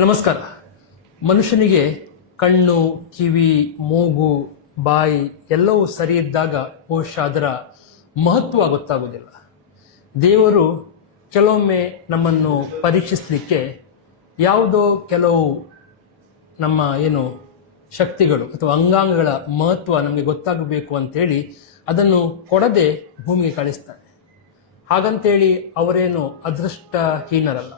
ನಮಸ್ಕಾರ. ಮನುಷ್ಯನಿಗೆ ಕಣ್ಣು, ಕಿವಿ, ಮೂಗು, ಬಾಯಿ ಎಲ್ಲವೂ ಸರಿ ಇದ್ದಾಗ ಬಹುಶಃ ಅದರ ಮಹತ್ವ ಗೊತ್ತಾಗುವುದಿಲ್ಲ. ದೇವರು ಕೆಲವೊಮ್ಮೆ ನಮ್ಮನ್ನು ಪರೀಕ್ಷಿಸಲಿಕ್ಕೆ ಯಾವುದೋ ಕೆಲವು ನಮ್ಮ ಶಕ್ತಿಗಳು ಅಥವಾ ಅಂಗಾಂಗಗಳ ಮಹತ್ವ ನಮಗೆ ಗೊತ್ತಾಗಬೇಕು ಅಂತೇಳಿ ಅದನ್ನು ಕೊಡದೆ ಭೂಮಿಗೆ ಕಳಿಸ್ತಾನೆ. ಹಾಗಂತೇಳಿ ಅವರೇನು ಅದೃಷ್ಟಹೀನರಲ್ಲ.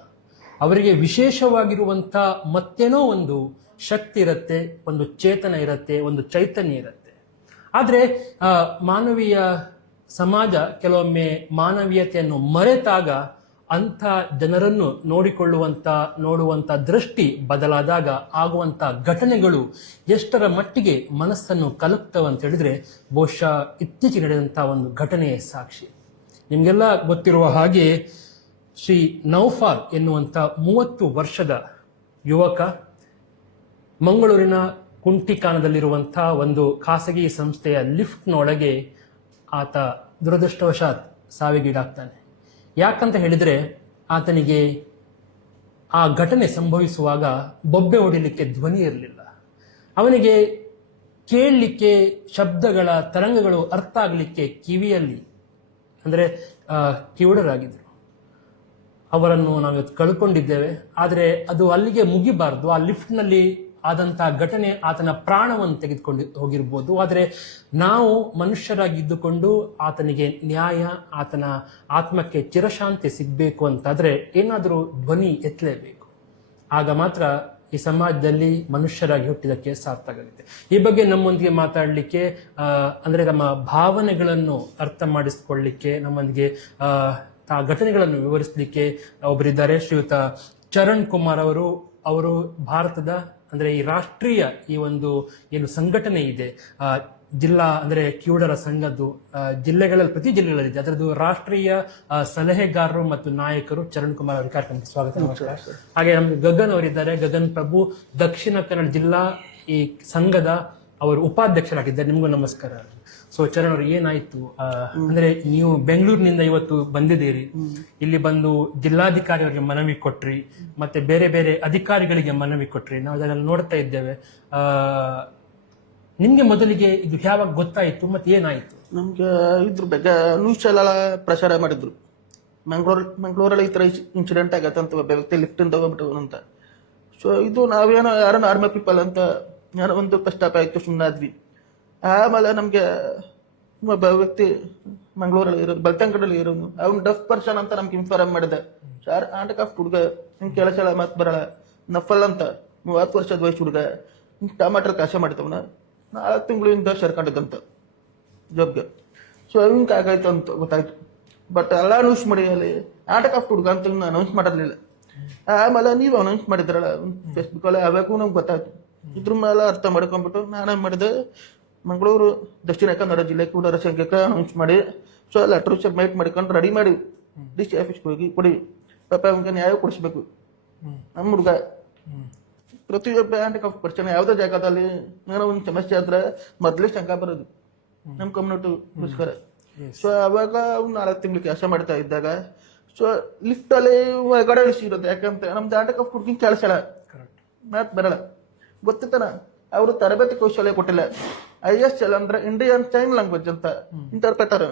ಅವರಿಗೆ ವಿಶೇಷವಾಗಿರುವಂಥ ಮತ್ತೇನೋ ಒಂದು ಶಕ್ತಿ ಇರುತ್ತೆ, ಒಂದು ಚೇತನ ಇರುತ್ತೆ, ಒಂದು ಚೈತನ್ಯ ಇರುತ್ತೆ. ಆದರೆ ಮಾನವೀಯ ಸಮಾಜ ಕೆಲವೊಮ್ಮೆ ಮಾನವೀಯತೆಯನ್ನು ಮರೆತಾಗ ಅಂಥ ಜನರನ್ನು ನೋಡುವಂಥ ದೃಷ್ಟಿ ಬದಲಾದಾಗ ಆಗುವಂಥ ಘಟನೆಗಳು ಎಷ್ಟರ ಮಟ್ಟಿಗೆ ಮನಸ್ಸನ್ನು ಕಲಕ್ತವೆ ಅಂತ ಹೇಳಿದ್ರೆ ಬಹುಶಃ ಇತ್ತೀಚೆಗೆ ನಡೆದಂಥ ಒಂದು ಘಟನೆಯ ಸಾಕ್ಷಿ. ನಿಮಗೆಲ್ಲ ಗೊತ್ತಿರುವ ಹಾಗೆ ಶ್ರೀ ನೌಫಾಲ್ ಎನ್ನುವಂಥ 30 ವರ್ಷದ ಯುವಕ ಮಂಗಳೂರಿನ ಕುಂಟಿಕಾನದಲ್ಲಿರುವಂಥ ಒಂದು ಖಾಸಗಿ ಸಂಸ್ಥೆಯ ಲಿಫ್ಟ್ನೊಳಗೆ ಆತ ದುರದೃಷ್ಟವಶಾತ್ ಸಾವಿಗೀಡಾಗ್ತಾನೆ. ಯಾಕಂತ ಹೇಳಿದರೆ ಆತನಿಗೆ ಆ ಘಟನೆ ಸಂಭವಿಸುವಾಗ ಬೊಬ್ಬೆ ಹೊಡಿಲಿಕ್ಕೆ ಧ್ವನಿ ಇರಲಿಲ್ಲ. ಅವನಿಗೆ ಕೇಳಲಿಕ್ಕೆ ಶಬ್ದಗಳ ತರಂಗಗಳು ಅರ್ಥ ಆಗಲಿಕ್ಕೆ ಕಿವಿಯಲ್ಲಿ ಅಂದರೆ ಕಿವುಡರಾಗಿದ್ದರು. ಅವರನ್ನು ನಾವಿವತ್ತು ಕಳ್ಕೊಂಡಿದ್ದೇವೆ. ಆದರೆ ಅದು ಅಲ್ಲಿಗೆ ಮುಗಿಬಾರ್ದು. ಆ ಲಿಫ್ಟ್ನಲ್ಲಿ ಆದಂತಹ ಘಟನೆ ಆತನ ಪ್ರಾಣವನ್ನು ತೆಗೆದುಕೊಂಡು ಹೋಗಿರ್ಬೋದು. ಆದರೆ ನಾವು ಮನುಷ್ಯರಾಗಿದ್ದುಕೊಂಡು ಆತನಿಗೆ ನ್ಯಾಯ, ಆತನ ಆತ್ಮಕ್ಕೆ ಚಿರಶಾಂತಿ ಸಿಗಬೇಕು ಅಂತಾದರೆ ಏನಾದರೂ ಧ್ವನಿ ಎತ್ತಲೇಬೇಕು. ಆಗ ಮಾತ್ರ ಈ ಸಮಾಜದಲ್ಲಿ ಮನುಷ್ಯರಾಗಿ ಹುಟ್ಟಿದಕ್ಕೆ ಸಾರ್ಥಕವಾಗುತ್ತೆ. ಈ ಬಗ್ಗೆ ನಮ್ಮೊಂದಿಗೆ ಮಾತಾಡಲಿಕ್ಕೆ ಅಂದರೆ ನಮ್ಮ ಭಾವನೆಗಳನ್ನು ಅರ್ಥ ಮಾಡಿಸ್ಕೊಳ್ಳಿಕ್ಕೆ, ನಮ್ಮೊಂದಿಗೆ ಆ ಘಟನೆಗಳನ್ನು ವಿವರಿಸಲಿಕ್ಕೆ ಒಬ್ಬರಿದ್ದಾರೆ. ಶ್ರೀಯುತ ಚರಣ್ ಕುಮಾರ್ ಅವರು ಭಾರತದ ಅಂದರೆ ಈ ರಾಷ್ಟ್ರೀಯ ಈ ಒಂದು ಸಂಘಟನೆ ಇದೆ, ಜಿಲ್ಲಾ ಅಂದರೆ ಕಿವುಡರ ಸಂಘದ್ದು ಜಿಲ್ಲೆಗಳಲ್ಲಿ ಪ್ರತಿ ಜಿಲ್ಲೆಗಳಲ್ಲಿದೆ, ಅದರದ್ದು ರಾಷ್ಟ್ರೀಯ ಸಲಹೆಗಾರರು ಮತ್ತು ನಾಯಕರು. ಚರಣ್ ಕುಮಾರ್ ಅವರ ಕಾರ್ಯಕ್ರಮಕ್ಕೆ ಸ್ವಾಗತ. ನಮಸ್ಕಾರ. ಹಾಗೆ ನಮ್ಗೆ ಗಗನ್ ಅವರಿದ್ದಾರೆ. ಗಗನ್ ಪ್ರಭು ದಕ್ಷಿಣ ಕನ್ನಡ ಜಿಲ್ಲಾ ಈ ಸಂಘದ ಅವರು ಉಪಾಧ್ಯಕ್ಷರಾಗಿದ್ದಾರೆ. ನಿಮಗೂ ನಮಸ್ಕಾರ. ಸೊ ಚರಣ್ ಅವರು, ಏನಾಯ್ತು ಅಂದ್ರೆ ನೀವು ಬೆಂಗಳೂರಿನಿಂದ ಇವತ್ತು ಬಂದಿದ್ದೀರಿ, ಇಲ್ಲಿ ಬಂದು ಜಿಲ್ಲಾಧಿಕಾರಿ ಅವರಿಗೆ ಮನವಿ ಕೊಟ್ರಿ, ಮತ್ತೆ ಬೇರೆ ಬೇರೆ ಅಧಿಕಾರಿಗಳಿಗೆ ಮನವಿ ಕೊಟ್ರಿ, ನಾವು ಅದನ್ನೆಲ್ಲ ನೋಡ್ತಾ ಇದ್ದೇವೆ. ನಿಮ್ಗೆ ಮೊದಲಿಗೆ ಇದು ಯಾವಾಗ ಗೊತ್ತಾಯ್ತು ಮತ್ತೆ ಏನಾಯ್ತು? ನಮ್ಗೆ ಇದ್ರ ಬಗ್ಗೆ ನ್ಯೂಸ್ ಎಲ್ಲ ಪ್ರಚಾರ ಮಾಡಿದ್ರು. ಮಂಗಳೂರಲ್ಲಿ ಈ ತರ ಇನ್ಸಿಡೆಂಟ್ ಆಗತ್ತಂತ ಒಬ್ಬ ವ್ಯಕ್ತಿ ಲಿಫ್ಟ್ ಇಂದ ಹೋಗ್ಬಿಟ್ಟು ಅಂತ. ಸೊ ಇದು ನಾವೇನೋ ಯಾರೋ ನಾರ್ಮಲ್ ಪೀಪಲ್ ಅಂತ ಯಾರೋ ಒಂದು ಕಷ್ಟ ಆಯ್ತು, ಸುಮ್ಮನಾದ್ವಿ. ಆಮೇಲೆ ನಮ್ಗೆ ಒಬ್ಬ ವ್ಯಕ್ತಿ ಮಂಗಳೂರಲ್ಲಿ ಇರೋದು, ಬೆಳ್ತಂಗಡಲ್ಲಿ ಇರೋನು, ಅವ್ನು ಡಫ್ ಪರ್ಸನ್ ಅಂತ ನಮ್ಗೆ ಇನ್ಫಾರ್ಮ್ ಮಾಡಿದೆ. ಸಾರ್ ಆಂಟಕ್ ಆಫ್ ಹುಡುಗ, ಹಿಂಗೆ ಕೆಲಸ ಮತ್ ಬರಲ್ಲ, ನಫಲ್ ಅಂತ 30 ವರ್ಷದ ವಯಸ್ಸು ಹುಡುಗ, ಹಿಂಗೆ ಟಮಾಟರ್ ಕಾಸೆ ಮಾಡಿದವನ 4 ತಿಂಗಳಿಂದ ಸೇರ್ಕೊಂಡಿದ್ದಂತ ಜಾಬ್ಗೆ. ಸೊ ಹಿಂಗೆ ಆಗಾಯ್ತು ಅಂತ ಗೊತ್ತಾಯ್ತು. ಬಟ್ ಎಲ್ಲ ಅನೌನ್ಸ್ ಮಾಡಿ ಅಲ್ಲಿ ಆಂಟಕ್ ಆಫ್ ಹುಡುಗ ಅಂತ ಅನೌನ್ಸ್ ಮಾಡಿರ್ಲಿಲ್ಲ. ಆಮೇಲೆ ನೀವು ಅನೌನ್ಸ್ ಮಾಡಿದ್ರಲ್ಲ ಫೇಸ್ಬುಕ್ ಅಲ್ಲಿ, ಅವಾಗೂ ನಮ್ಗೆ ಗೊತ್ತಾಯ್ತು. ಇದ್ರ ಮೇಲೆ ಅರ್ಥ ಮಾಡ್ಕೊಂಡ್ಬಿಟ್ಟು ನಾನೇನ್ ಮಾಡಿದೆ, ಮಂಗಳೂರು ದಕ್ಷಿಣ ಕನ್ನಡ ಜಿಲ್ಲೆ ಕಿವುಡರ ಸಂಘಕ್ಕೆ ಅನೌನ್ಸ್ ಮಾಡಿ ಸೊ ಲೆಟರ್ ಸಬ್ಮಿಟ್ ಮಾಡ್ಕೊಂಡು ರೆಡಿ ಮಾಡಿ ಡಿಸಿ ಆಫೀಸ್ಗೆ ಹೋಗಿ ಕೊಡಿ. ಪಾಪ ಅವ್ನಿಗೆ ನ್ಯಾಯ ಕೊಡಿಸ್ಬೇಕು. ನಮ್ಮ ಹುಡುಗ ಪ್ರತಿಯೊಬ್ಬ ಹ್ಯಾಂಡಿಕ್ ಆಫ್ ಪರ್ಸನ್ ಯಾವುದೇ ಜಾಗದಲ್ಲಿ ಏನೋ ಒಂದು ಸಮಸ್ಯೆ ಆದ್ರೆ ಮೊದಲೇ ಶಂಕ ಬರೋದು ನಮ್ಮ ಕಮ್ಯುನಿಟಿಗೋಸ್ಕರ. ಸೊ ಅವಾಗ ಅವ್ನು 4 ತಿಂಗಳು ಕೆಲಸ ಮಾಡ್ತಾ ಇದ್ದಾಗ ಸೊ ಲಿಫ್ಟ್ ಅಲ್ಲಿ ಹೊರಗಡೆ ಇಳಿಸಿರೋದು. ಯಾಕಂತ ನಮ್ದು ಹ್ಯಾಂಡಿಕ್ ಆಫ್ ಹುಡುಗಿ ಕೆಲಸಲ್ಲ, ಮಾತ್ ಬರಲ್ಲ, ಗೊತ್ತಿತ್ತಾನ. ಅವರು ತರಬೇತಿ ಕೌಶಲ್ಯ ಕೊಟ್ಟಿಲ್ಲ. ISL ಅಂದ್ರೆ ಇಂಡಿಯನ್ ಸೈನ್ ಲ್ಯಾಂಗ್ವೇಜ್ ಅಂತ ಇಂಟರ್ಪ್ರೆಟರ್,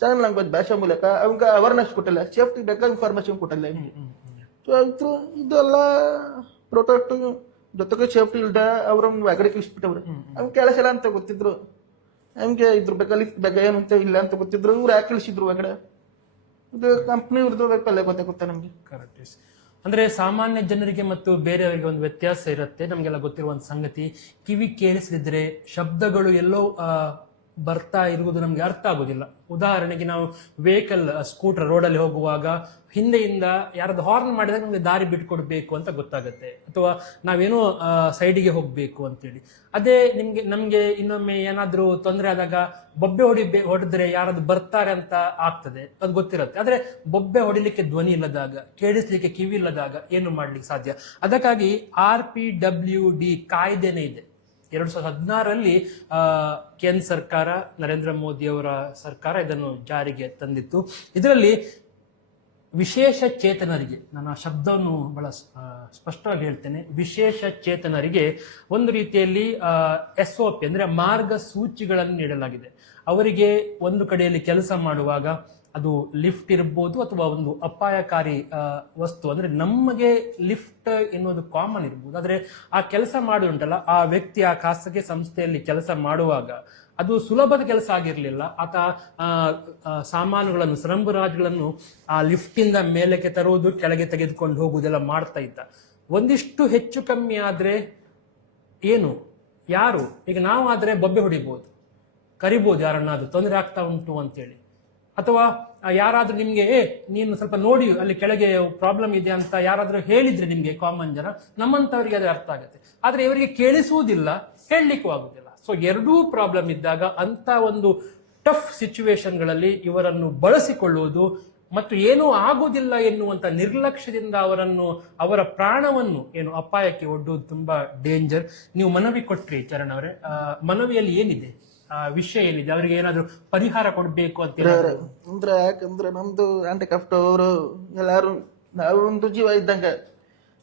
ಸೈನ್ ಲ್ಯಾಂಗ್ವೇಜ್ ಭಾಷೆ ಮೂಲಕ ಅವಂಗ ಅವೇರ್ನೆಸ್ ಕೊಟ್ಟಿಲ್ಲ, ಸೇಫ್ಟಿ ಬೇಕಾದ ಇನ್ಫಾರ್ಮೇಶನ್ ಕೊಟ್ಟಿಲ್ಲ. ಸೊ ಇದೆಲ್ಲ ಪ್ರೊಟೆಕ್ಟ್ ಜೊತೆಗೆ ಸೇಫ್ಟಿ ಇಲ್ದ ಅವ್ರನ್ನ ಹೊರಗಡೆ ಕಳಿಸ್ಬಿಟ್ಟವ್ರು. ಅವ್ನ ಕೆಲಸ ಇಲ್ಲ ಅಂತ ಗೊತ್ತಿದ್ರು, ಹಂಗೆ ಇದ್ರ ಬಗ್ಗೆ ಲಿಫ್ಟ್ ಬಗ್ಗೆ ಏನು ಅಂತ ಇಲ್ಲ ಅಂತ ಗೊತ್ತಿದ್ರು, ಇವ್ರು ಯಾಕೆ ಕಳಿಸಿದ್ರು ಹೊರಗಡೆ? ಇದು ಕಂಪ್ನಿ ಇವ್ರದ್ದು ಬೇಕಲ್ಲೇ ಗೊತ್ತಾಗುತ್ತೆ ನಮ್ಗೆ. ಕರೆಕ್ಟ್. ಅಂದ್ರೆ ಸಾಮಾನ್ಯ ಜನರಿಗೆ ಮತ್ತು ಬೇರೆಯವರಿಗೆ ಒಂದು ವ್ಯತ್ಯಾಸ ಇರುತ್ತೆ. ನಮ್ಗೆಲ್ಲ ಗೊತ್ತಿರುವಂತ ಸಂಗತಿ, ಕಿವಿ ಕೇಳಿಸಿದ್ರೆ ಶಬ್ದಗಳು ಎಲ್ಲೋ ಬರ್ತಾ ಇರುವುದು ನಮ್ಗೆ ಅರ್ಥ ಆಗುದಿಲ್ಲ. ಉದಾಹರಣೆಗೆ ನಾವು ವೆಹಿಕಲ್ ಸ್ಕೂಟರ್ ರೋಡಲ್ಲಿ ಹೋಗುವಾಗ ಹಿಂದೆಯಿಂದ ಯಾರಾದ್ರು ಹಾರ್ನ್ ಮಾಡಿದಾಗ ನಮ್ಗೆ ದಾರಿ ಬಿಟ್ಕೊಡ್ಬೇಕು ಅಂತ ಗೊತ್ತಾಗುತ್ತೆ, ಅಥವಾ ನಾವೇನೋ ಸೈಡಿಗೆ ಹೋಗ್ಬೇಕು ಅಂತೇಳಿ. ಅದೇ ನಮ್ಗೆ ಇನ್ನೊಮ್ಮೆ ಏನಾದ್ರೂ ತೊಂದರೆ ಆದಾಗ ಬೊಬ್ಬೆ ಹೊಡೆದ್ರೆ ಯಾರಾದ್ರು ಬರ್ತಾರೆ ಅಂತ ಆಗ್ತದೆ, ಅದು ಗೊತ್ತಿರುತ್ತೆ. ಆದ್ರೆ ಬೊಬ್ಬೆ ಹೊಡಿಲಿಕ್ಕೆ ಧ್ವನಿ ಇಲ್ಲದಾಗ, ಕೇಳಿಸ್ಲಿಕ್ಕೆ ಕಿವಿ ಇಲ್ಲದಾಗ ಏನು ಮಾಡ್ಲಿಕ್ಕೆ ಸಾಧ್ಯ? ಅದಕ್ಕಾಗಿ RPWD ಕಾಯ್ದೆನೇ ಇದೆ. 2016ರಲ್ಲಿ ಕೇಂದ್ರ ಸರ್ಕಾರ, ನರೇಂದ್ರ ಮೋದಿ ಅವರ ಸರ್ಕಾರ ಇದನ್ನು ಜಾರಿಗೆ ತಂದಿತ್ತು. ಇದರಲ್ಲಿ ವಿಶೇಷ ಚೇತನರಿಗೆ, ನಾನು ಆ ಶಬ್ದವನ್ನು ಬಹಳ ಸ್ಪಷ್ಟವಾಗಿ ಹೇಳ್ತೇನೆ, ವಿಶೇಷ ಚೇತನರಿಗೆ ಒಂದು ರೀತಿಯಲ್ಲಿ SOP ಅಂದ್ರೆ ಮಾರ್ಗಸೂಚಿಗಳನ್ನು ನೀಡಲಾಗಿದೆ. ಅವರಿಗೆ ಒಂದು ಕಡೆಯಲ್ಲಿ ಕೆಲಸ ಮಾಡುವಾಗ ಅದು ಲಿಫ್ಟ್ ಇರ್ಬೋದು ಅಥವಾ ಒಂದು ಅಪಾಯಕಾರಿ ವಸ್ತು, ಅಂದ್ರೆ ನಮಗೆ ಲಿಫ್ಟ್ ಎನ್ನುವುದು ಕಾಮನ್ ಇರ್ಬೋದು, ಆದ್ರೆ ಆ ಕೆಲಸ ಮಾಡುವುಂಟಲ್ಲ, ಆ ವ್ಯಕ್ತಿ ಆ ಖಾಸಗಿ ಸಂಸ್ಥೆಯಲ್ಲಿ ಕೆಲಸ ಮಾಡುವಾಗ ಅದು ಸುಲಭದ ಕೆಲಸ ಆಗಿರ್ಲಿಲ್ಲ. ಆತ ಸಾಮಾನುಗಳನ್ನು, ಸರಂಬರಾಜುಗಳನ್ನು ಆ ಲಿಫ್ಟ್ ಇಂದ ಮೇಲಕ್ಕೆ ತರುವುದು, ಕೆಳಗೆ ತೆಗೆದುಕೊಂಡು ಹೋಗುವುದೆಲ್ಲ ಮಾಡ್ತಾ ಇದ್ದ. ಒಂದಿಷ್ಟು ಹೆಚ್ಚು ಕಮ್ಮಿ ಆದ್ರೆ ಏನು, ಯಾರು, ಈಗ ನಾವು ಆದ್ರೆ ಬೊಬ್ಬೆ ಹೊಡಿಬಹುದು, ಕರಿಬಹುದು ಯಾರನ್ನಾದ್ರೂ ತೊಂದರೆ ಆಗ್ತಾ ಉಂಟು ಅಂತೇಳಿ, ಅಥವಾ ಯಾರಾದ್ರೂ ನಿಮ್ಗೆ ನೀನು ಸ್ವಲ್ಪ ನೋಡಿ ಅಲ್ಲಿ ಕೆಳಗೆ ಪ್ರಾಬ್ಲಮ್ ಇದೆ ಅಂತ ಯಾರಾದ್ರೂ ಹೇಳಿದ್ರೆ ನಿಮ್ಗೆ ಕಾಮನ್ ಜನ, ನಮ್ಮಂತವರಿಗೆ ಅದು ಅರ್ಥ ಆಗುತ್ತೆ. ಆದ್ರೆ ಇವರಿಗೆ ಕೇಳಿಸುವುದಿಲ್ಲ, ಹೇಳಲಿಕ್ಕೂ ಆಗುದಿಲ್ಲ. ಸೊ ಎರಡೂ ಪ್ರಾಬ್ಲಮ್ ಇದ್ದಾಗ ಅಂತ ಒಂದು ಟಫ್ ಸಿಚುವೇಶನ್ಗಳಲ್ಲಿ ಇವರನ್ನು ಬಳಸಿಕೊಳ್ಳುವುದು ಮತ್ತು ಏನೂ ಆಗುವುದಿಲ್ಲ ಎನ್ನುವಂತ ನಿರ್ಲಕ್ಷ್ಯದಿಂದ ಅವರ ಪ್ರಾಣವನ್ನು ಏನು ಅಪಾಯಕ್ಕೆ ಒಡ್ಡುವುದು ತುಂಬಾ ಡೇಂಜರ್. ನೀವು ಮನವಿ ಕೊಟ್ರಿ ಚರಣ್ ಅವರೇ, ಮನವಿಯಲ್ಲಿ ಏನಿದೆ, ವಿಷಯ ಏನಿದೆ, ಅವರಿಗೆ ಏನಾದ್ರು ಪರಿಹಾರ ಕೊಡ್ಬೇಕು ಅಂತ ಅಂದ್ರೆ ಯಾಕಂದ್ರೆ ನಮ್ದು ಹ್ಯಾಂಡಿಕ್ರಾಫ್ಟ್ ಅವರು ಎಲ್ಲಾರು ನಾವು ಒಂದು ಜೀವ ಇದ್ದಂಗ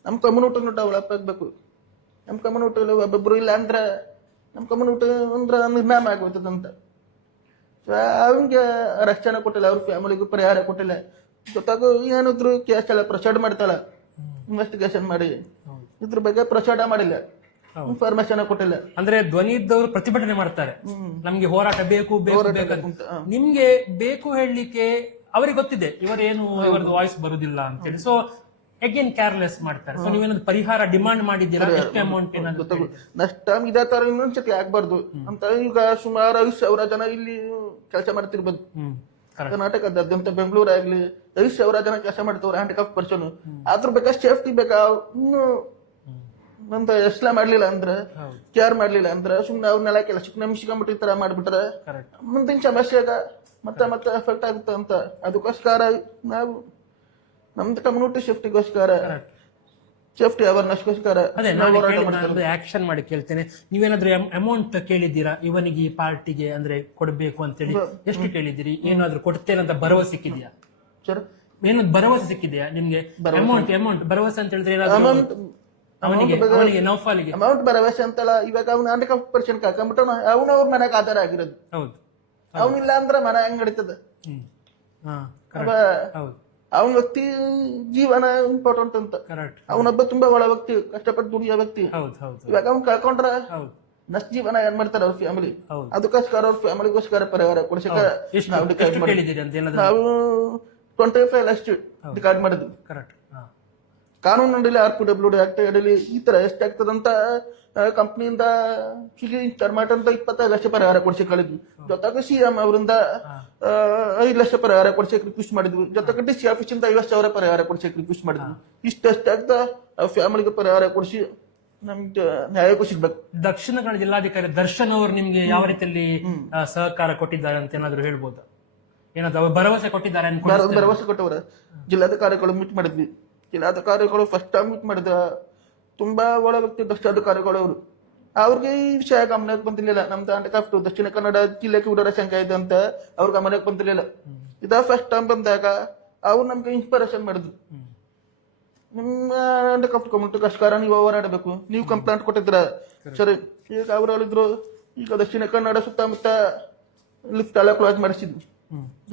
ನಮ್ ಕಮ್ಯುನಿಟಿನ ಡೆವಲಪ್ ಆಗ್ಬೇಕು. ನಮ್ ಕಮ್ಯುನಿಟಿಯಲ್ಲಿ ಒಬ್ಬೊಬ್ರು ಇಲ್ಲ ಅಂದ್ರೆ ನಮ್ ಕಮ್ಯುನಿಟಿ ಅಂದ್ರೆ ನಿರ್ನಾಮ ಆಗೋಯ್ತದಂತ. ಅವಂಗೆ ರಕ್ಷಣೆ ಕೊಟ್ಟಿಲ್ಲ, ಅವ್ರ ಫ್ಯಾಮಿಲಿಗೂ ಪರಿಹಾರ ಕೊಟ್ಟಿಲ್ಲ. ಜೊತೆಗೂ ಏನಿದ್ರು ಕೇಸ್ ಎಲ್ಲ ಪ್ರೊಸೀಡ್ ಮಾಡ್ತಾಳ, ಇನ್ವೆಸ್ಟಿಗೇಷನ್ ಮಾಡಿ ಇದ್ರ ಬಗ್ಗೆ ಪ್ರೊಸೀಡ್ ಮಾಡಿಲ್ಲ, ಇನ್ಫಾರ್ಮೇಶನ್ ಕೊಟ್ಟಿಲ್ಲ. ಅಂದ್ರೆ ಧ್ವನಿ ಇದ್ದವರು ಪ್ರತಿಭಟನೆ ಮಾಡ್ತಾರೆ, ನಮ್ಗೆ ಹೋರಾಟ ಬೇಕು ಬೇಕು ಬೇಕಂತ. ನಿಮ್ಗೆ ಬೇಕು ಹೇಳಲಿಕ್ಕೆ ಅವರಿಗೆ ಗೊತ್ತಿದೆ ಇವರೇನು, ಇವರದ್ದು ವಾಯ್ಸ್ ಬರುದಿಲ್ಲ ಅಂತೇಳಿ. ಸೊ ಅಗೇನ್ ಕೇರ್ಲೆಸ್ ಮಾಡ್ತಾರೆ. ಸೊ ನೀವೇನಾದ್ರು ಪರಿಹಾರ ಡಿಮಾಂಡ್ ಮಾಡಿದ್ದೀರಾ? ಎಷ್ಟು ಅಮೌಂಟ್ ಏನಾದ್ರು ನೆಕ್ಸ್ಟ್ ಟೈಮ್ ಇದೇ ತರ ಇನ್ನೊಂದ್ಸತಿ ಆಗ್ಬಾರ್ದು ಅಂತ. ಈಗ ಸುಮಾರು 5,000 ಜನ ಇಲ್ಲಿ ಕೆಲಸ ಮಾಡ್ತಿರ್ಬೋದು, ಕರ್ನಾಟಕದಾದ್ಯಂತ ಬೆಂಗಳೂರು ಆಗ್ಲಿ 5,000 ಜನ ಕೆಲಸ ಮಾಡ್ತವ್ರೆ ಹ್ಯಾಂಡಿಕ್ರಾಫ್ಟ್ ಪರ್ಸನ್. ಅದ್ರ ಬೇಕಾ ಸೇಫ್ಟಿ ಬೇಕಾ, ಇನ್ನು ಅಂತ ಎಷ್ಟೆಲ್ಲ ಮಾಡ್ಲಿಲ್ಲ ಅಂದ್ರೆ, ಕೇರ್ ಮಾಡ್ಲಿಲ್ಲ ಅಂದ್ರೆ ಸುಮ್ನೆ ಅವ್ರನ್ನೆಲ್ಲ ಕೆಲಸಕ್ಕೆ ನಂಬಿಸ್ಕೊಂಡ್ಬಿಟ್ಟು ಈ ತರ ಮಾಡ್ಬಿಟ್ರೆ ಮುಂದಿನ ಸಮಸ್ಯೆಗ ಮತ್ತೆ ಎಫೆಕ್ಟ್ ಆಗುತ್ತೆ ಅಂತ. ಅದಕ್ಕೋಸ್ಕರ ನಾವು ನಮ್ದು ಕಮ್ಯುನಿಟಿ ಸೇಫ್ಟಿಗೋಸ್ಕರ, ಸೇಫ್ಟಿ ಅವೇರ್ನೆಸ್ಗೋಸ್ಕರ ಆಕ್ಷನ್ ಮಾಡಿ ಕೇಳ್ತೇನೆ. ನೀವೇನಾದ್ರೂ ಅಮೌಂಟ್ ಕೇಳಿದ್ದೀರಾ ಇವನಿಗೆ, ಈ ಪಾರ್ಟಿಗೆ ಅಂದ್ರೆ ಕೊಡ್ಬೇಕು ಅಂತೇಳಿ? ಎಷ್ಟು ಕೇಳಿದ್ದೀರಿ? ಏನಾದ್ರೂ ಕೊಡ್ತೇನಂತ ಭರವಸೆ ಸಿಕ್ಕಿದ್ಯಾ? ಏನಾದ್ರು ಭರವಸೆ ಸಿಕ್ಕಿದ್ಯಾ ನಿಮ್ಗೆ? ಅಮೌಂಟ್ ಭರವಸೆ ಅಂತ ಹೇಳಿದ್ರೆ ಅವನಿಗೆ ನೌಫಾಲಿಗೆ ಅಮೌಂಟ್ ಭರವಸೆ ಅಂತಲ್ಲ. ಇವಾಗ ಅವ್ನು ಹ್ಯಾಂಡಿಕ್ರಾಫ್ಟ್ ಪರ್ಸನ್ ಕಾಕೊಂಡ್ಬಿಟ್ಟು ಅವನು ಅವ್ರ ಮನೆಗೆ ಆಧಾರ ಆಗಿರೋದು. ಹೌದು, ಅವನಿಲ್ಲ ಅಂದ್ರೆ ಮನೆ ಹೆಂಗ್ ನಡೀತದ? ಅವನ ವ್ಯಕ್ತಿ ಜೀವನ ಇಂಪಾರ್ಟೆಂಟ್ ಅಂತ. ಅವನೊಬ್ಬ ತುಂಬಾ ಒಳ ವ್ಯಕ್ತಿ, ಕಷ್ಟಪಟ್ಟು ದುಡಿಯೋ ವ್ಯಕ್ತಿ. ಇವಾಗ ಅವ್ನು ಕಳ್ಕೊಂಡ್ರ ನಷ್ಟ ಜೀವನ ಏನ್ ಮಾಡ್ತಾರೆ ಅವ್ರ ಫ್ಯಾಮಿಲಿ. ಅದಕ್ಕೋಸ್ಕರ ಅವ್ರ ಫ್ಯಾಮಿಲಿಗೋಸ್ಕರ ಪರಿಹಾರ ಕೊಡ್ಸಕ್ಕೆ ನಾವು 25 ಲಕ್ಷ ಡಿಕಾರ್ಡ್ ಮಾಡಿದ್ವಿ. ಕಾನೂನು ನಡೀಲಿ, RPWD ಆಕ್ಟ್ ಅಡಿಲಿ ಈ ತರ ಎಷ್ಟಾಗ್ತದಂತ ಕಂಪ್ನಿಯಿಂದ ಟರ್ಮಾಟಂತ 25 ಲಕ್ಷ ಪರಿಹಾರ ಕೊಡ್ಸಿ ಕಳಿದ್ವಿ. ಜೊತೆಗೆ CM ಅವರಿಂದ 5 ಲಕ್ಷ ಪರಿಹಾರ ಕೊಡ್ಸಕ್ ರಿಕ್ವೆಸ್ಟ್ ಮಾಡಿದ್ವಿ. ಜೊತೆಗೆ DC ಆಫೀಸ್ ಇಂದ 50,000 ಪರಿಹಾರ ಕೊಡ್ಸಕ್ ರಿಕ್ವೆಸ್ಟ್ ಮಾಡಿದ್ವಿ. ಇಷ್ಟೆಷ್ಟಾಗ್ತಾ ಫ್ಯಾಮಿಲಿಗೆ ಪರಿಹಾರ ಕೊಡಿಸಿ ನಮ್ಗೆ ನ್ಯಾಯಕ್ಕೂ ಸಿಗ್ಬೇಕು. ದಕ್ಷಿಣ ಕನ್ನಡ ಜಿಲ್ಲಾಧಿಕಾರಿ ದರ್ಶನ್ ಅವರು ನಿಮ್ಗೆ ಯಾವ ರೀತಿಯಲ್ಲಿ ಸಹಕಾರ ಕೊಟ್ಟಿದ್ದಾರೆ ಅಂತ ಏನಾದ್ರು ಹೇಳ್ಬೋದಾ? ಏನಾದ್ರು ಭರವಸೆ ಕೊಟ್ಟಿದ್ದಾರೆ? ಭರವಸೆ ಕೊಟ್ಟವ್ರ ಜಿಲ್ಲಾಧಿಕಾರಿಗಳು ಮೀಟ್ ಮಾಡಿದ್ವಿ. ಜಿಲ್ಲಾಧಿಕಾರಿಗಳು ಫಸ್ಟ್ ಟೈಮ್ ಮೀಟ್ ಮಾಡಿದ್ರ ತುಂಬಾ ಒಳ ವ್ಯಕ್ತಿ ದಕ್ಷ ಅಧಿಕಾರಿಗಳು ಅವರು. ಅವ್ರಿಗೆ ಈ ವಿಷಯ ಗಮನಕ್ಕೆ ಬಂದಿರ್ಲಿಲ್ಲ. ನಮ್ದು ಹ್ಯಾಂಡಿಕ್ರಾಫ್ಟ್ ದಕ್ಷಿಣ ಕನ್ನಡ ಜಿಲ್ಲೆಗೆ ಉಡರ ಸಂಖ್ಯೆ ಇದೆ ಅಂತ ಅವ್ರ ಗಮನಕ್ಕೆ ಬಂದಿರ್ಲಿಲ್ಲ. ಇದ ಫಸ್ಟ್ ಟೈಮ್ ಬಂದಾಗ ಅವ್ರು ನಮ್ಗೆ ಇನ್ಸ್ಪಿರೇಷನ್ ಮಾಡಿದ್ರು. ನಿಮ್ಮ ಹ್ಯಾಂಡಿಕ್ರಾಫ್ಟ್ ಕಮ್ಯುನಿಟಿಗೋಸ್ಕರ ನೀವು ಹೋರಾಡಬೇಕು, ನೀವು ಕಂಪ್ಲೇಂಟ್ ಕೊಟ್ಟಿದ್ರ ಸರಿ. ಈಗ ಅವ್ರು ಹೇಳಿದ್ರು, ಈಗ ದಕ್ಷಿಣ ಕನ್ನಡ ಸುತ್ತಮುತ್ತ ಲಿಫ್ಟ್ ಎಲ್ಲ ಕ್ಲೋಸ್ ಮಾಡಿಸಿದ್ವಿ.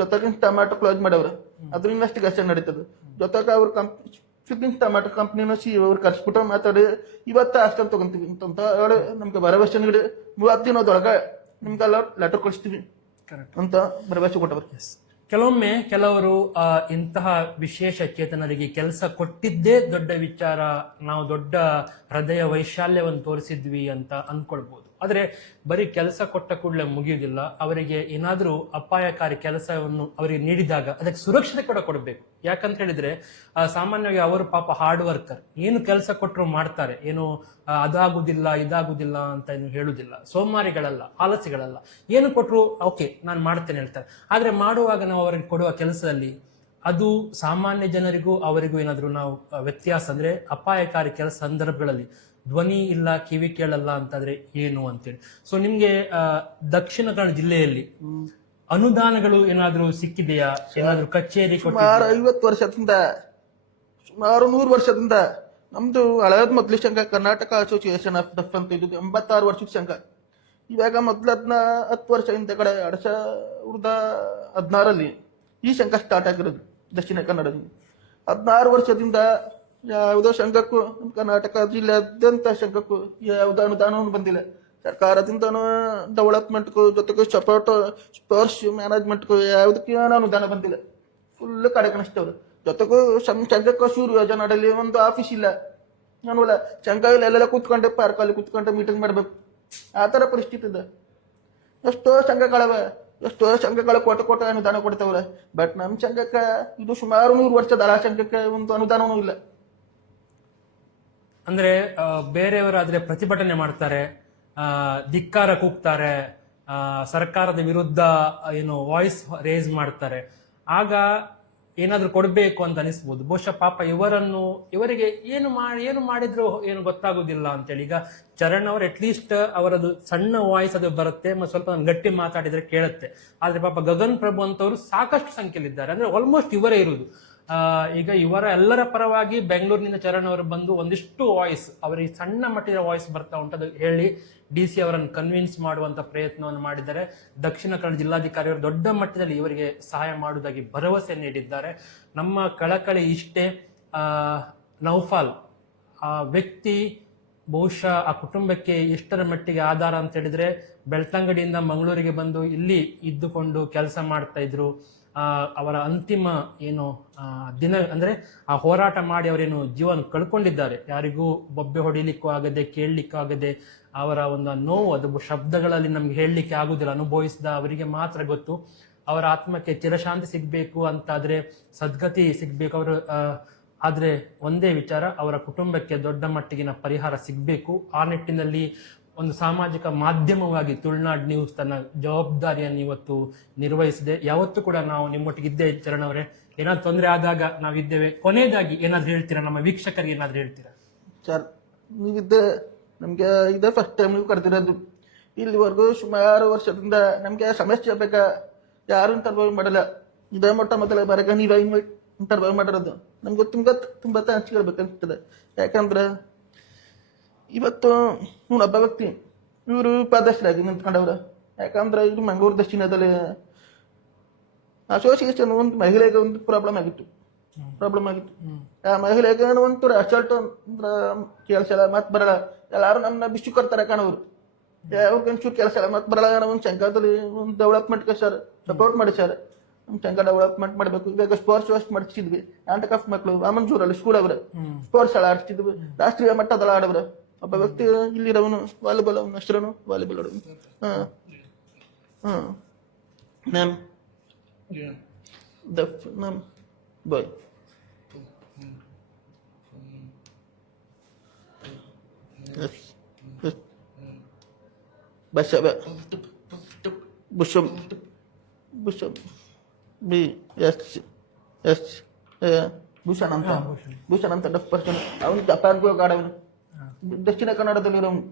ಜೊತೆಗೆ ಟೊಮ್ಯಾಟೊ ಕ್ಲೋಸ್ ಮಾಡವ್ರ, ಅದ್ರ ಇನ್ವೆಸ್ಟಿಗೇಷನ್ ನಡೀತದೆ. ಜೊತೆಗೆ ಅವ್ರ ಟೊಮ್ಯಾಟೊ ಕಂಪ್ನಿನ ಅವ್ರು ಕರ್ಸ್ಬಿಟ್ಟು ಮಾತಾಡಿ ಇವತ್ತ ಅಷ್ಟಲ್ಲಿ ತಗೊಂತೀವಿ ಅಂತ ಹೇಳಿ ನಮ್ಗೆ ಭರವಸೆ ನೀಡಿ 30 ದಿನದೊಳಗೆ ನಿಮ್ಗೆಲ್ಲ ಲೆಟರ್ ಕಳಿಸ್ತೀವಿ ಅಂತ ಭರವಸೆ ಕೊಟ್ಟವ್ರು. ಕೆಲವೊಮ್ಮೆ ಕೆಲವರು ಇಂತಹ ವಿಶೇಷ ಚೇತನರಿಗೆ ಕೆಲಸ ಕೊಟ್ಟಿದ್ದೇ ದೊಡ್ಡ ವಿಚಾರ, ನಾವು ದೊಡ್ಡ ಹೃದಯ ವೈಶಾಲ್ಯವನ್ನು ತೋರಿಸಿದ್ವಿ ಅಂತ ಅನ್ಕೊಳ್ಬಹುದು. ಆದ್ರೆ ಬರೀ ಕೆಲಸ ಕೊಟ್ಟ ಕೂಡಲೇ ಮುಗಿಯುವುದಿಲ್ಲ. ಅವರಿಗೆ ಏನಾದ್ರೂ ಅಪಾಯಕಾರಿ ಕೆಲಸವನ್ನು ಅವರಿಗೆ ನೀಡಿದಾಗ ಅದಕ್ಕೆ ಸುರಕ್ಷತೆ ಕೂಡ ಕೊಡಬೇಕು. ಯಾಕಂತ ಹೇಳಿದ್ರೆ ಸಾಮಾನ್ಯವಾಗಿ ಅವರು ಪಾಪ ಹಾರ್ಡ್ ವರ್ಕರ್, ಏನು ಕೆಲಸ ಕೊಟ್ಟರು ಮಾಡ್ತಾರೆ, ಏನು ಅದಾಗುದಿಲ್ಲ ಇದಾಗುದಿಲ್ಲ ಅಂತ ಏನು ಹೇಳುದಿಲ್ಲ. ಸೋಮಾರಿಗಳಲ್ಲ, ಆಲಸಿಗಳಲ್ಲ. ಏನು ಕೊಟ್ಟರು ಓಕೆ ನಾನು ಮಾಡ್ತೇನೆ ಹೇಳ್ತಾರೆ. ಆದ್ರೆ ಮಾಡುವಾಗ ನಾವು ಅವರಿಗೆ ಕೊಡುವ ಕೆಲಸದಲ್ಲಿ ಅದು ಸಾಮಾನ್ಯ ಜನರಿಗೂ ಅವರಿಗೂ ಏನಾದ್ರೂ ನಾವು ವ್ಯತ್ಯಾಸ ಅಂದ್ರೆ ಅಪಾಯಕಾರಿ ಕೆಲಸ ಸಂದರ್ಭಗಳಲ್ಲಿ ಧ್ವನಿ ಇಲ್ಲ, ಕಿವಿ ಕೇಳಲ್ಲ ಅಂತಂದ್ರೆ ಏನು ಅಂತೇಳಿ. ಸೊ ನಿಮ್ಗೆ ದಕ್ಷಿಣ ಕನ್ನಡ ಜಿಲ್ಲೆಯಲ್ಲಿ ಅನುದಾನಗಳು ಏನಾದ್ರೂ ಸಿಕ್ಕಿದೆಯಾ? ಏನಾದ್ರೂ ಕಚೇರಿ ಸುಮಾರು 50 ವರ್ಷದಿಂದ, ಸುಮಾರು 100 ವರ್ಷದಿಂದ ನಮ್ದು ಹಳೇದ್ ಮೊದ್ಲು ಸಂಘ ಕರ್ನಾಟಕ ಅಸೋಸಿಯೇಷನ್ ಆಫ್ ಡೆಫ್ ಅಂತ ಇದ್ದು 86 ವರ್ಷದ ಸಂಘ. ಇವಾಗ ಮೊದ್ಲು 10 ವರ್ಷ ಹಿಂದೆ ಕಡೆ 2016 ಈ ಸಂಘ ಸ್ಟಾರ್ಟ್ ಆಗಿರೋದು ದಕ್ಷಿಣ ಕನ್ನಡದಲ್ಲಿ. 16 ವರ್ಷದಿಂದ ಯಾವುದೋ ಸಂಘಕ್ಕೂ ನಮ್ಮ ಕರ್ನಾಟಕ ಜಿಲ್ಲೆಯಾದ್ಯಂತ ಸಂಘಕ್ಕೂ ಯಾವುದೋ ಅನುದಾನವನ್ನು ಬಂದಿಲ್ಲ. ಸರ್ಕಾರದಿಂದನೂ ಡೆವಲಪ್ಮೆಂಟ್ಗೂ ಜೊತೆಗೆ ಸಪೋರ್ಟ್ ಸ್ಪೋರ್ಟ್ಸ್ ಮ್ಯಾನೇಜ್ಮೆಂಟ್ಗೂ ಯಾವುದಕ್ಕೆ ಅನುದಾನ ಬಂದಿಲ್ಲ. ಫುಲ್ ಕಡೆಗಣಿಸ್ತವ್ರು. ಜೊತೆಗೂ ಸಂಘಕ್ಕೆ ಸೂರ್ಯ ಯೋಜನೆಯಲ್ಲಿ ಒಂದು ಆಫೀಸ್ ಇಲ್ಲ, ನಾನಲ್ಲ ಸಂಘ ಎಲ್ಲೆಲ್ಲ ಕೂತ್ಕೊಂಡೆ ಪಾರ್ಕಲ್ಲಿ ಕೂತ್ಕೊಂಡೆ ಮೀಟಿಂಗ್ ಮಾಡ್ಬೇಕು, ಆ ಥರ ಪರಿಸ್ಥಿತಿ ಇದೆ. ಎಷ್ಟೋ ಸಂಘಗಳವೆ, ಎಷ್ಟೋ ಸಂಘಗಳ ಕೋಟೆ ಅನುದಾನ ಕೊಡ್ತಾವ್ರೆ. ಬಟ್ ನಮ್ಮ ಸಂಘಕ್ಕೆ ಇದು ಸುಮಾರು 100 ವರ್ಷದ ಆ ಸಂಘಕ್ಕೆ ಒಂದು ಅನುದಾನವೂ ಇಲ್ಲ. ಅಂದ್ರೆ ಬೇರೆಯವರಾದ್ರೆ ಪ್ರತಿಭಟನೆ ಮಾಡ್ತಾರೆ, ಧಿಕ್ಕಾರ ಕೂಗ್ತಾರೆ, ಸರ್ಕಾರದ ವಿರುದ್ಧ ಏನು ವಾಯ್ಸ್ ರೇಸ್ ಮಾಡ್ತಾರೆ. ಆಗ ಏನಾದ್ರೂ ಕೊಡ್ಬೇಕು ಅಂತ ಅನಿಸ್ಬೋದು. ಬಹುಶಃ ಪಾಪ ಇವರಿಗೆ ಏನು ಮಾಡಿದ್ರು ಏನು ಗೊತ್ತಾಗೋದಿಲ್ಲ ಅಂತೇಳಿ. ಈಗ ಚರಣ್ ಅವರು ಅಟ್ಲೀಸ್ಟ್ ಅವರದು ಸಣ್ಣ ವಾಯ್ಸ್ ಅದು ಬರುತ್ತೆ, ಮತ್ತೆ ಸ್ವಲ್ಪ ಗಟ್ಟಿ ಮಾತಾಡಿದ್ರೆ ಕೇಳುತ್ತೆ. ಆದ್ರೆ ಪಾಪ ಗಗನ್ ಪ್ರಭು ಅಂತವರು ಸಾಕಷ್ಟು ಸಂಖ್ಯೆಯಲ್ಲಿದ್ದಾರೆ. ಅಂದ್ರೆ ಆಲ್ಮೋಸ್ಟ್ ಇವರೇ ಇರುವುದು. ಈಗ ಇವರ ಎಲ್ಲರ ಪರವಾಗಿ ಬೆಂಗಳೂರಿನಿಂದ ಚರಣ್ ಅವರು ಬಂದು ಒಂದಿಷ್ಟು ವಾಯ್ಸ್, ಅವರಿಗೆ ಸಣ್ಣ ಮಟ್ಟಿನ ವಾಯ್ಸ್ ಬರ್ತಾ ಉಂಟು ಹೇಳಿ DC ಅವರನ್ನು ಕನ್ವಿನ್ಸ್ ಮಾಡುವಂತ ಪ್ರಯತ್ನವನ್ನು ಮಾಡಿದ್ದಾರೆ. ದಕ್ಷಿಣ ಕನ್ನಡ ಜಿಲ್ಲಾಧಿಕಾರಿಯವರು ದೊಡ್ಡ ಮಟ್ಟದಲ್ಲಿ ಇವರಿಗೆ ಸಹಾಯ ಮಾಡುವುದಾಗಿ ಭರವಸೆ ನೀಡಿದ್ದಾರೆ. ನಮ್ಮ ಕಳಕಳಿ ಇಷ್ಟೇ, ನೌಫಾಲ್ ಆ ವ್ಯಕ್ತಿ ಬಹುಶಃ ಆ ಕುಟುಂಬಕ್ಕೆ ಎಷ್ಟರ ಮಟ್ಟಿಗೆ ಆಧಾರ ಅಂತ ಹೇಳಿದ್ರೆ, ಬೆಳ್ತಂಗಡಿಯಿಂದ ಮಂಗಳೂರಿಗೆ ಬಂದು ಇಲ್ಲಿ ಇದ್ದುಕೊಂಡು ಕೆಲಸ ಮಾಡ್ತಾ ಇದ್ರು. ಅವರ ಅಂತಿಮ ಏನು ದಿನ ಅಂದ್ರೆ ಆ ಹೋರಾಟ ಮಾಡಿ ಅವರೇನು ಜೀವನ ಕಳ್ಕೊಂಡಿದ್ದಾರೆ. ಯಾರಿಗೂ ಬೊಬ್ಬೆ ಹೊಡಿಲಿಕ್ಕೂ ಆಗದೆ, ಕೇಳಲಿಕ್ಕೂ ಆಗದೆ. ಅವರ ಒಂದು ನೋವು ಅದು ಶಬ್ದಗಳಲ್ಲಿ ನಮ್ಗೆ ಹೇಳಲಿಕ್ಕೆ ಆಗುದಿಲ್ಲ. ಅನುಭವಿಸಿದ ಅವರಿಗೆ ಮಾತ್ರ ಗೊತ್ತು. ಅವರ ಆತ್ಮಕ್ಕೆ ಚಿರಶಾಂತಿ ಸಿಗ್ಬೇಕು ಅಂತಾದ್ರೆ, ಸದ್ಗತಿ ಸಿಗ್ಬೇಕು ಅವರು. ಆದ್ರೆ ಒಂದೇ ವಿಚಾರ, ಅವರ ಕುಟುಂಬಕ್ಕೆ ದೊಡ್ಡ ಮಟ್ಟಿಗಿನ ಪರಿಹಾರ ಸಿಗ್ಬೇಕು. ಆ ನಿಟ್ಟಿನಲ್ಲಿ ಒಂದು ಸಾಮಾಜಿಕ ಮಾಧ್ಯಮವಾಗಿ ತುಳುನಾಡು ನ್ಯೂಸ್ ತನ್ನ ಜವಾಬ್ದಾರಿಯನ್ನು ಇವತ್ತು ನಿರ್ವಹಿಸಿದೆ. ಯಾವತ್ತೂ ಕೂಡ ನಾವು ನಿಮ್ಮೊಟ್ಟಿಗಿದ್ದೇ ಚರಣ್ ಅವರೇ. ಏನಾದ್ರು ತೊಂದರೆ ಆದಾಗ ನಾವಿದ್ದೇವೆ. ಕೊನೆಯದಾಗಿ ಏನಾದ್ರು ಹೇಳ್ತೀರಾ, ನಮ್ಮ ವೀಕ್ಷಕರಿಗೆ ಏನಾದ್ರು ಹೇಳ್ತೀರಾ? ಸರ್, ನೀವಿದ್ದೆ ನಮ್ಗೆ ಇದೇ ಫಸ್ಟ್ ಟೈಮ್ ನೀವು ಕರೆದಿರೋದು. ಇಲ್ಲಿವರೆಗೂ ಸುಮಾರು ವರ್ಷದಿಂದ ನಮ್ಗೆ ಸಮಸ್ಯೆ ಬೇಕಾ ಯಾರು ಇಂಟರ್ವ್ಯೂ ಮಾಡಲ್ಲ. ಇದೇ ಮೊದಲ ಬಾರಿಗೆ ನೀವೇ ಇಂಟರ್ವ್ಯೂ ಮಾಡಿರೋದು. ನಮ್ಗೆ ತುಂಬಾ ಹಂಚ್ಕೊಳ್ಬೇಕನ್ಸ್ತದೆ. ಯಾಕಂದ್ರೆ ಇವತ್ತು ಒಬ್ಬ ವ್ಯಕ್ತಿ ಇವರು ಪಾದಸ್ಥರಾಗಿ ನಿಂತ್ಕೊಂಡವ್ರ. ಯಾಕಂದ್ರೆ ಇದು ಮಂಗಳೂರು ದಕ್ಷಿಣದಲ್ಲಿ ಅಸೋಸಿಯೇಷನ್ ಒಂದು ಮಹಿಳೆಗೆ ಒಂದು ಪ್ರಾಬ್ಲಮ್ ಆಗಿತ್ತು. ಆ ಮಹಿಳೆಗೆ ಒಂಥರ ಅಸಲ್ಟ್ ಅಂದ್ರೆ ಕೆಲಸ ಎಲ್ಲ ಮತ್ ಬರಲ್ಲ. ಎಲ್ಲಾರು ನಮ್ಮನ್ನ ಬಿಸಿ ಕೊಡ್ತಾರೆ ಕಾಣವ್ರು. ಅವ್ರಿಗೆ ಒಂಚೂರು ಕೆಲಸ ಎಲ್ಲ ಮತ್ ಬರಲ್ಲ. ಒಂದು ಸಂಘದಲ್ಲಿ ಒಂದು ಡೆವಲಪ್ಮೆಂಟ್ಗೆ ಸರ್ ಸಪೋರ್ಟ್ ಮಾಡಿ ಸರ್, ನಮ್ಮ ಸಂಘ ಡೆವಲಪ್ಮೆಂಟ್ ಮಾಡಬೇಕು. ಇವಾಗ ಸ್ಪೋರ್ಟ್ಸ್ ವ್ಯವಸ್ಥೆ ಮಾಡಿಸಿದ್ವಿ. ಆಂಟಕ್ ಆಫ್ ಮಕ್ಕಳು ವಾಮಂಜೂರಲ್ಲಿ ಸ್ಕೂಲ್ ಅವ್ರ ಸ್ಪೋರ್ಟ್ಸ್ ಎಲ್ಲ ಆಡಿಸ್ತಿದ್ವಿ. ರಾಷ್ಟ್ರೀಯ ಮಟ್ಟದಲ್ಲಿ ಆಡವ್ರ. ಒಬ್ಬ ವ್ಯಕ್ತಿ ಇಲ್ಲಿರೋನು ವಾಲಿಬಾಲ್, ಅವನ ಹೆಸರನು ವಾಲಿಬಾಲ್ ಆಡೋನು. ನಮ್ ನಮ್ ಬಾಯ್ ಬಸವ ಬುಷಮ್ ಬಿ ಎಸ್ ಭೂಷಣ್ ಅಂತ ಡಫ್ ಪರ್ಸನ್. ಅವನು ಜಪಾನ್ಗೆ ಹೋಗಿ ಆಡವನು. ದಕ್ಷಿಣ ಕನ್ನಡದಲ್ಲಿರೋನು.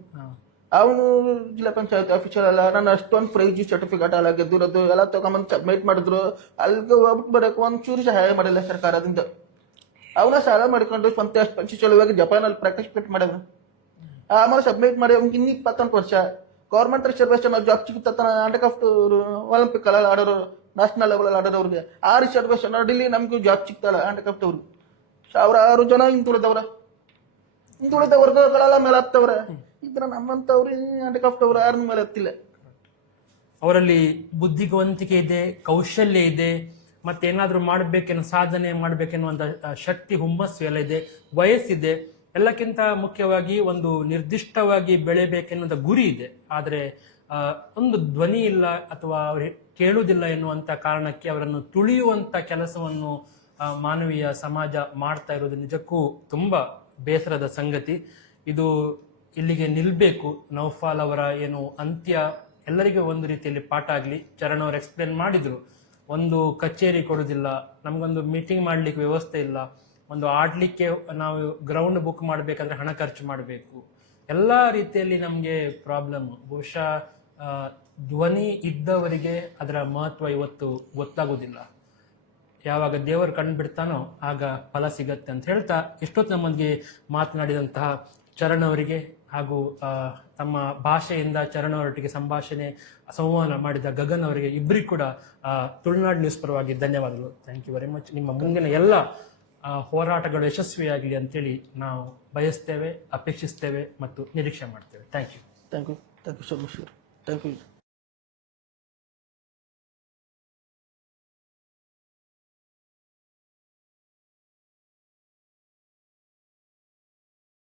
ಅವನು ಜಿಲ್ಲಾ ಪಂಚಾಯತ್ ಆಫೀಸರ್ ಅಲ್ಲ. ನಾನು ಅಷ್ಟೊಂದು ಪ್ರೈಜ್ ಸರ್ಟಿಫಿಕೇಟ್ ಎಲ್ಲ ಗೆದ್ದಿರೋದು ಎಲ್ಲ ತಗೊಂಬಂದು ಸಬ್ಮಿಟ್ ಮಾಡಿದ್ರು. ಅಲ್ಲಿಗೆ ಹೋಗ್ಬಿಟ್ಟು ಬರೋಕೆ ಒಂಚೂರು ಸಹಾಯ ಮಾಡಿಲ್ಲ ಸರ್ಕಾರದಿಂದ. ಅವನ ಸಾಲ ಮಾಡಿಕೊಂಡು ಸ್ವಂತ ಪಂಚಲವಾಗಿ ಜಪಾನಲ್ಲಿ ಪಾರ್ಟಿಸಿಪೇಟ್ ಮಾಡ್ಯಾವ. ಆಮೇಲೆ ಸಬ್ಮಿಟ್ ಮಾಡಿ ಅವ್ನಿಗೆ ಇನ್ನು 28 ವರ್ಷ ಗೌರ್ಮೆಂಟ್ ರಿಸರ್ವೇಶನ್ ಜಾಬ್ ಸಿಗುತ್ತ. ಆಂಟಕ್ ಆಫ್ ಒಲಿಂಪಿಕ್ ಅಲ್ಲ ಆಡೋರು, ನ್ಯಾಷನಲ್ ಲೆವೆಲ್ ಆಡೋರವ್ರಿಗೆ ಆ ರಿಸರ್ವೇಶನ್ ಅಡಿಲಿ ನಮ್ಗೆ ಜಾಬ್ ಸಿಗ್ತಲ್ಲ. ಆಂಟಕ್ ಆಫ್ ಅವ್ರು ಸಾವಿರಾರು ಜನ ಹಿಂದುಳಿದವ್ರ ವರ್ಗಗಳೆಲ್ಲ ಮೇಲೆ ಹತ್ತವ್ರೆ. ಇದ್ರ ನಮ್ಮಂತವ್ರು ಆಂಟಕ್ ಆಫ್ ಅವ್ರು ಯಾರ ಮೇಲೆ ಹತ್ತಿಲ್ಲ. ಅವರಲ್ಲಿ ಬುದ್ಧಿವಂತಿಕೆ ಇದೆ, ಕೌಶಲ್ಯ ಇದೆ, ಮತ್ತೇನಾದ್ರೂ ಮಾಡ್ಬೇಕೆನ್ನೋ ಸಾಧನೆ ಮಾಡ್ಬೇಕೆನ್ನುವಂತ ಶಕ್ತಿ, ಹುಮ್ಮಸ್ಸು ಎಲ್ಲ ಇದೆ, ವಯಸ್ಸಿದೆ. ಎಲ್ಲಕ್ಕಿಂತ ಮುಖ್ಯವಾಗಿ ಒಂದು ನಿರ್ದಿಷ್ಟವಾಗಿ ಬೆಳೆಬೇಕೆನ್ನುವಂತ ಗುರಿ ಇದೆ. ಆದ್ರೆ ಒಂದು ಧ್ವನಿ ಇಲ್ಲ ಅಥವಾ ಅವ್ರು ಕೇಳುವುದಿಲ್ಲ ಎನ್ನುವಂತ ಕಾರಣಕ್ಕೆ ಅವರನ್ನು ತುಳಿಯುವಂತ ಕೆಲಸವನ್ನು ಮಾನವೀಯ ಸಮಾಜ ಮಾಡ್ತಾ ಇರೋದು ನಿಜಕ್ಕೂ ತುಂಬಾ ಬೇಸರದ ಸಂಗತಿ. ಇದು ಇಲ್ಲಿಗೆ ನಿಲ್ಬೇಕು. ನೌಫಾಲ್ ಅವರ ಏನು ಅಂತ್ಯ ಎಲ್ಲರಿಗೂ ಒಂದು ರೀತಿಯಲ್ಲಿ ಪಾಠ ಆಗ್ಲಿ. ಚರಣ್ ಅವರು ಎಕ್ಸ್ಪ್ಲೇನ್ ಮಾಡಿದ್ರು, ಒಂದು ಕಚೇರಿ ಕೊಡುದಿಲ್ಲ, ನಮ್ಗೊಂದು ಮೀಟಿಂಗ್ ಮಾಡ್ಲಿಕ್ಕೆ ವ್ಯವಸ್ಥೆ ಇಲ್ಲ, ಒಂದು ಆಡ್ಲಿಕ್ಕೆ ನಾವು ಗ್ರೌಂಡ್ ಬುಕ್ ಮಾಡ್ಬೇಕಾದ್ರೆ ಹಣ ಖರ್ಚು ಮಾಡಬೇಕು, ಎಲ್ಲಾ ರೀತಿಯಲ್ಲಿ ನಮ್ಗೆ ಪ್ರಾಬ್ಲಮ್. ಬಹುಶಃ ಧ್ವನಿ ಇದ್ದವರಿಗೆ ಅದರ ಮಹತ್ವ ಇವತ್ತು ಗೊತ್ತಾಗೋದಿಲ್ಲ. ಯಾವಾಗ ದೇವರು ಕಂಡುಬಿಡ್ತಾನೋ ಆಗ ಫಲ ಸಿಗತ್ತೆ ಅಂತ ಹೇಳ್ತಾ ಇಷ್ಟೊತ್ತು ನಮ್ಮೊಂದಿಗೆ ಮಾತನಾಡಿದಂತಹ ಚರಣ್ ಅವರಿಗೆ ಹಾಗೂ ತಮ್ಮ ಭಾಷೆಯಿಂದ ಚರಣ್ ಅವರೊಟ್ಟಿಗೆ ಸಂವಹನ ಮಾಡಿದ ಗಗನ್ ಅವರಿಗೆ ಇಬ್ಬರಿಗೂ ಕೂಡ ತುಳುನಾಡು ನ್ಯೂಸ್ ಪರವಾಗಿ ಧನ್ಯವಾದಗಳು. Thank you very much. ನಿಮ್ಮ ಮುಂದಿನ ಎಲ್ಲ ಹೋರಾಟಗಳು ಯಶಸ್ವಿಯಾಗಲಿ ಅಂತೇಳಿ ನಾವು ಬಯಸ್ತೇವೆ, ಅಪೇಕ್ಷಿಸ್ತೇವೆ ಮತ್ತು ನಿರೀಕ್ಷೆ ಮಾಡ್ತೇವೆ. Thank you thank you so much. Thank you.